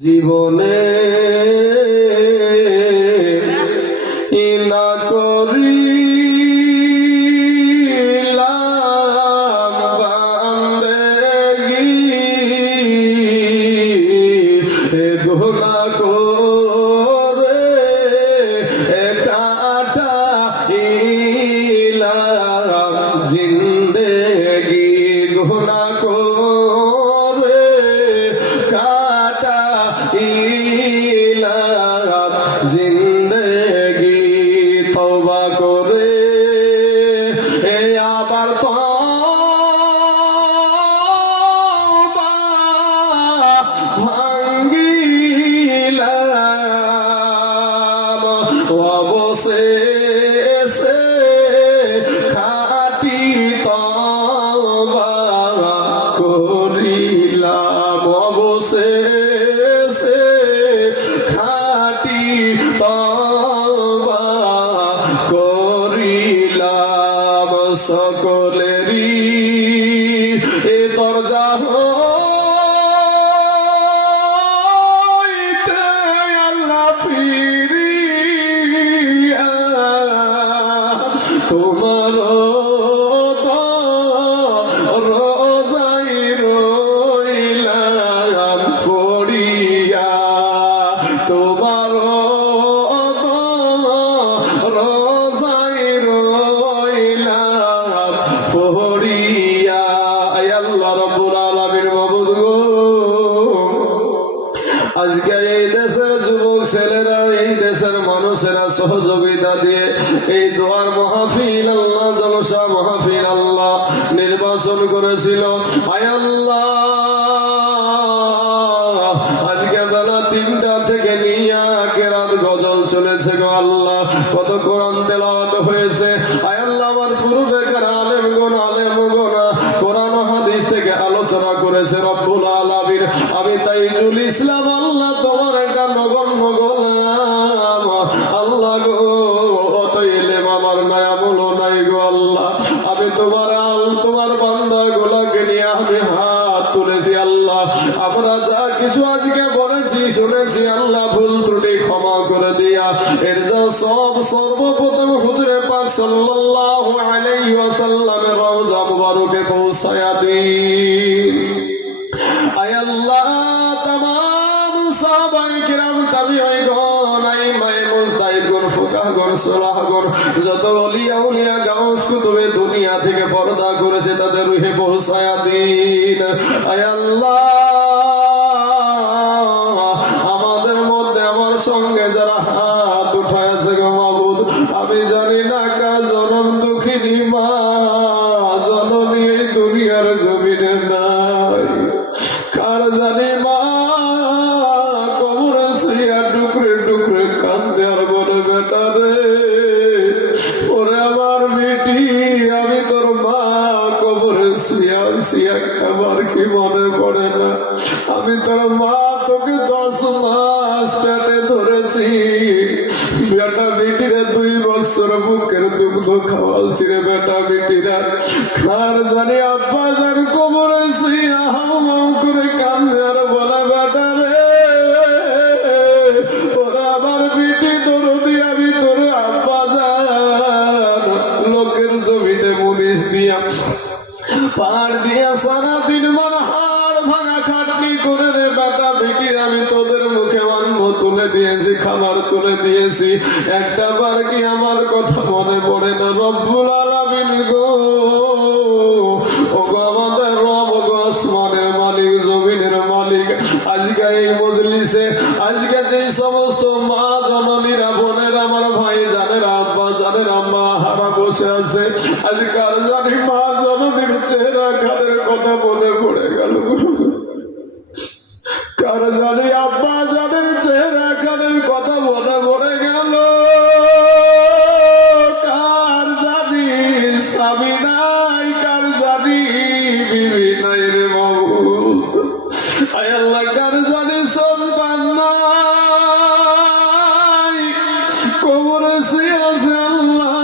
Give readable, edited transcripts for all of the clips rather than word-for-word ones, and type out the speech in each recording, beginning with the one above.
জীবনে ইলা করিলাম বান্দেগি গুনাহ করে কাটাইলাম জিন্দেগি গুনাহ করে কাটাইলাম জিন্দেগি তওবা করে আবার তওবা ভাঙ্গিলাম অবশেষে খাঁটি তওবা করিলাম অবশেষে খাঁটি তওবা করিলাম সকলেরই এ দরজা হইতে আল্লাহ ফিরিয়া তোমার রোজাই রইলাম পড়িয়া তোমার রোজাই রইলাম পড়িয়া আল্লাহ রাব্বুল আলামিন মাবুদ গো আজকে এই দেশের যুবক ছেলেরা এই দেশের মানুষেরা সহযোগিতা দিয়ে এই দোয়ার মাহফিল আল্লাহ জলসা মাহফিল আল্লাহ নির্বাচন করেছিল আয় আল্লাহ আজকে বেলা 3টা থেকে নিয়ে রাত গজল চলেছে গো আল্লাহ কত কোরআন তেলাওয়াত হয়েছে আয় আল্লাহ আমার পূর্বেকার আলেমগণ কোরআন হাদিস থেকে আলোচনা করেছে রব্বুল আলামিন আমি তাইজুল ইসলাম আল্লাহ তোমার একটা নগণ্য গোলাম আল্লাহ গো অত ইলম আমার নাই আমল নাই গো আল্লাহ আমি তোমার বান্দা গোলাকে নিয়ে আমি হাত তুলেছি আল্লাহ আমরা যা কিছু আজকে বলেছি শুনেছি আল্লাহ ভুল ত্রুটি ক্ষমা করে দিয়া এর যা সব সর্বপ্রথম হুজুরে পাক সাল্লাল্লাহু আলাইহি ওয়াসাল্লামের রওজা মুবারকে পৌঁছায়া দিন আয় আল্লাহ तमाम সাহাবায়ে কিরাম তাবিঈগণ আইমায়ে মুজতাহিদগণ ফুকাহাগণ সুলাহগণ যত ওলিয়া উলিয়া গাউস কুতুবে দুনিয়া থেকে পর্দা করেছে তাদের রূহে পৌঁছায়া দিন আয় আল্লাহ আমাদের মধ্যে আমার সঙ্গে যারা হাত উঠায়ছে গো মাবুদ আমি জানি না কার জনম দুঃখিনী মা জননী এই দুনিয়ার জমিনে নাই কার জানি মা কবরে শুইয়া টুকরে টুকরে কান্দে আর বলে বেটা রে ওরে আমার বেটি আমি তোর মা কবরে শুইয়া শুইয়া আমার কি মনে পড়ে না আমি তোর মা তোকে 10 মাস পেটে ধরেছি বেটা বেটিরে 2 বছর বুকের দুগ্ধ খাওয়ালছি রে বেটা বেটিরা কার জানি আব্বা জান কবরে শুইয়া হাউ করে কান্দে আর বলে বেটা রে ওরা আমার বেটি দরদি আমি তোর আব্বা জান লোকের জমিতে মুনিশ দিয়া পার দিয়া সারাদিন মন হাড় ভাঙা খাটনি করে রে বেটা বেটির আমি তোদের মুখে অন্ন তুলে দিয়েছি খাবার তুলে দিয়েছি একটা বার কি আমার কথা মনে পড়ে না রব্বুল আলামিন গো ও গো আমাদের রব গো আসমানের মালিক জমিনের মালিক আজকে এই মজলিসে আজকে যে সমস্ত মা জননীরা বোনেরা আমার ভাই জানেরা আব্বা জানেরা মা হারা বসে আছে আজকাল জানি মা জননীর চেহারা খাদের কথা মনে পড়ে গেল কার জানি আব্বা জানের চেহারা খাদের কথা মনে পড়ে গেল কার জানি স্বামী নাই কার জানি বিবি নাই রে মাবুদ আয় আল্লাহ কার জানি সন্তান নাই কবরে শুয়ে আছে আল্লাহ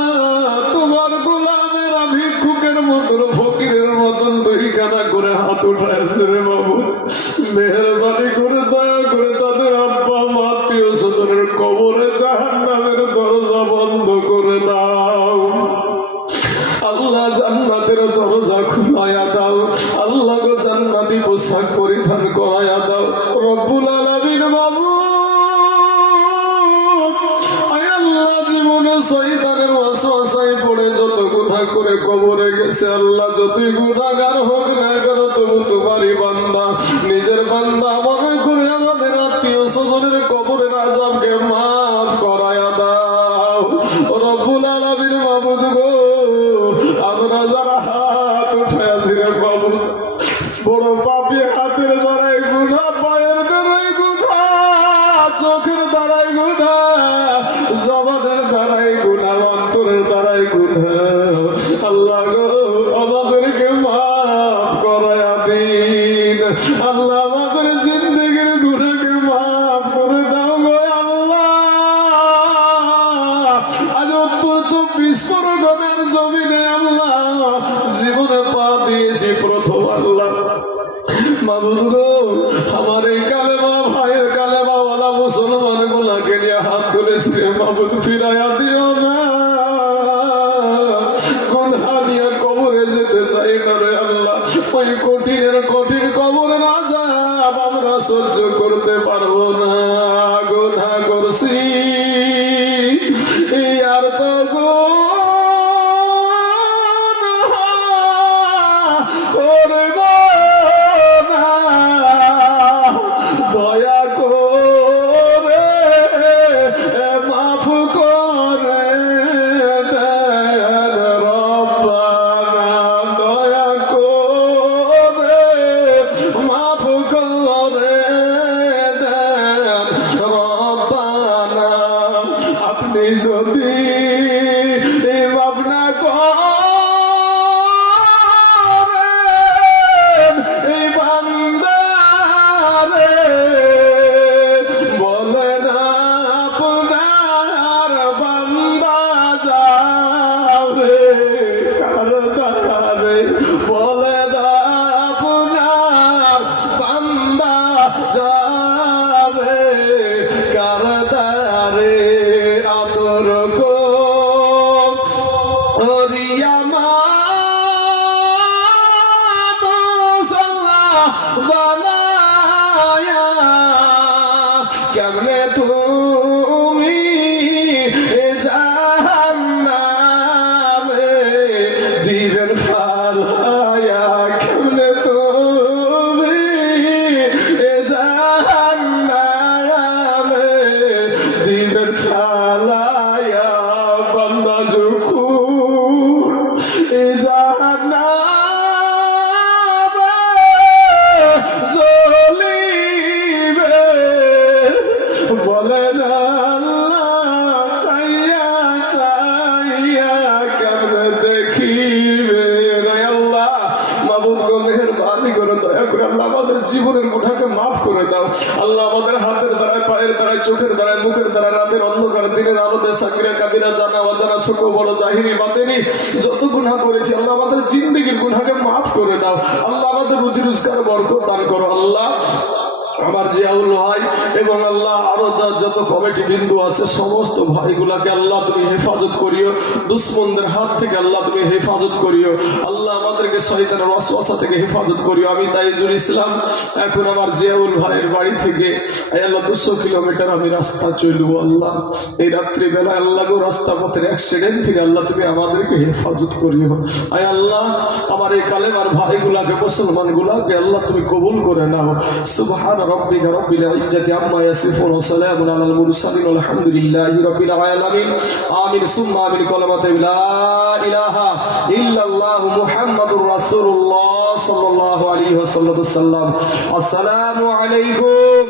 তোমার গোলামের ভিক্ষুকের মতন ফকিরের মতন দুইখানা করে রব্বুল আলামিন মাবুদ আয় আল্লাহ জীবনে শয়তানের ওয়াসওয়াসায় পড়ে যত গুনাহ করে কবরে গেছে আল্লাহ যতই গুনাহগার হোক না কেন তবু তোমারই বান্দা নিজের বান্দা মনে করে আমাদের আত্মীয় স্বজনের কবরের আযাবকে মাফ করায়া দাও রব্বুল আলামিন মাবুদ গো আমরা যারা হাত উঠাইছি রে মাবুদ বড় পাপী হাতের দ্বারাই গুনাহ পায়ের দ্বারাই গুনাহ চোখের দ্বারাই গুনাহ জবানের দ্বারাই গুনাহ অন্তরের দ্বারাই গুনাহ আল্লাহ গো আমাদেরকে মাফ করায়া দিন আল্লাহ আমাদের জিন্দেগির গুনাহকে মাফ করে দাও গো আল্লাহ আজ উত্তর 24 পরগনার জমিনে আল্লাহ জীবনে পা দিয়েছি প্রথম আল্লাহ মাবুদ গো আমার এই কালেমা ভাইয়ের কালেমা ওয়ালা মুসলমান গুলাকে নিয়ে হাত তুলেছে মাবুদ ফিরাইয়া দিও না গুনাহ নিয়ে কবরে যেতে চাই না রে আল্লাহ ওই কঠিনের কঠিন কবরের আযাব আমরা সহ্য করতে পারবো না গুনাহ করছি আর তো করব না দয়া করে মাফ করে দেন রব্বানা দয়া করে মাফ করে দেন রব্বানা আপনি যদি মাফ না করেন এই বান্দারে বলেন আপনার বান্দা যাবে কার দ্বারে বলেন আপনার বান্দা যাবে কার দ্বারে আদর করিয়া বানায়া কেমনে তুমি জাহান্নামে দিবেন ফালায়া কেমনে তুমি জাহান্নামে দিবেন ফালায়া বান্দা যখন জাহান্নামে জ্বলিবে বলেন আল্লাহ চাইয়া চাইয়া কেমনে দেখিবে রে আল্লাহ মাবুদ গো মেহেরবানি করে দয়া করে আল্লাহ আমাদের জীবনের গুনাহকে মাফ করে দাও আল্লাহ আমাদের হাতের দ্বারায় পায়ের দ্বারায় চোখের দ্বারায় মুখের দ্বারা রাতের অন্ধকার দিনের আলোতে সাকিরা কাবিরা জানা অজানা ছোট বড় জাহিরি বাতেনি যত গুনাহ করেছি আল্লাহ আমাদের জিন্দেগির গুনাহকে মাফ করে দাও আল্লাহ আমাদের রুজি রোজগার বরকত দান করো আল্লাহ আমার জিয়াউল ভাই এবং আল্লাহ আরো যত কমিটি বিন্দু আছে সমস্ত ভাইগুলাকে আল্লাহ তুমি হেফাজত করিও দুশ্মনদের হাত থেকে আল্লাহ তুমি হেফাজত করিও আল্লাহ আমাদেরকে শয়তানের ওয়াসওয়াসা থেকে হেফাজত করিও আমি তাইজুল ইসলাম এখন আমার জিয়াউল ভাইয়ের বাড়ি থেকে আল্লাহ 200 কিলোমিটার আমি রাস্তা চলবো আল্লাহ এই রাত্রি বেলা আল্লাহ গো রাস্তা পথের অ্যাক্সিডেন্ট থেকে আল্লাহ তুমি আমাদেরকে হেফাজত করিও আয় আল্লাহ আমার এই কালেমার ভাইগুলাকে মুসলমান গুলাকে আল্লাহ তুমি কবুল করে নাও সুবহান ربك رب العزة عما يصفون وسلام على المرسلين والحمد لله رب العالمين آمين ثم آمين كلمة لا إله إلا الله محمد رسول الله صلى الله عليه وسلم السلام عليكم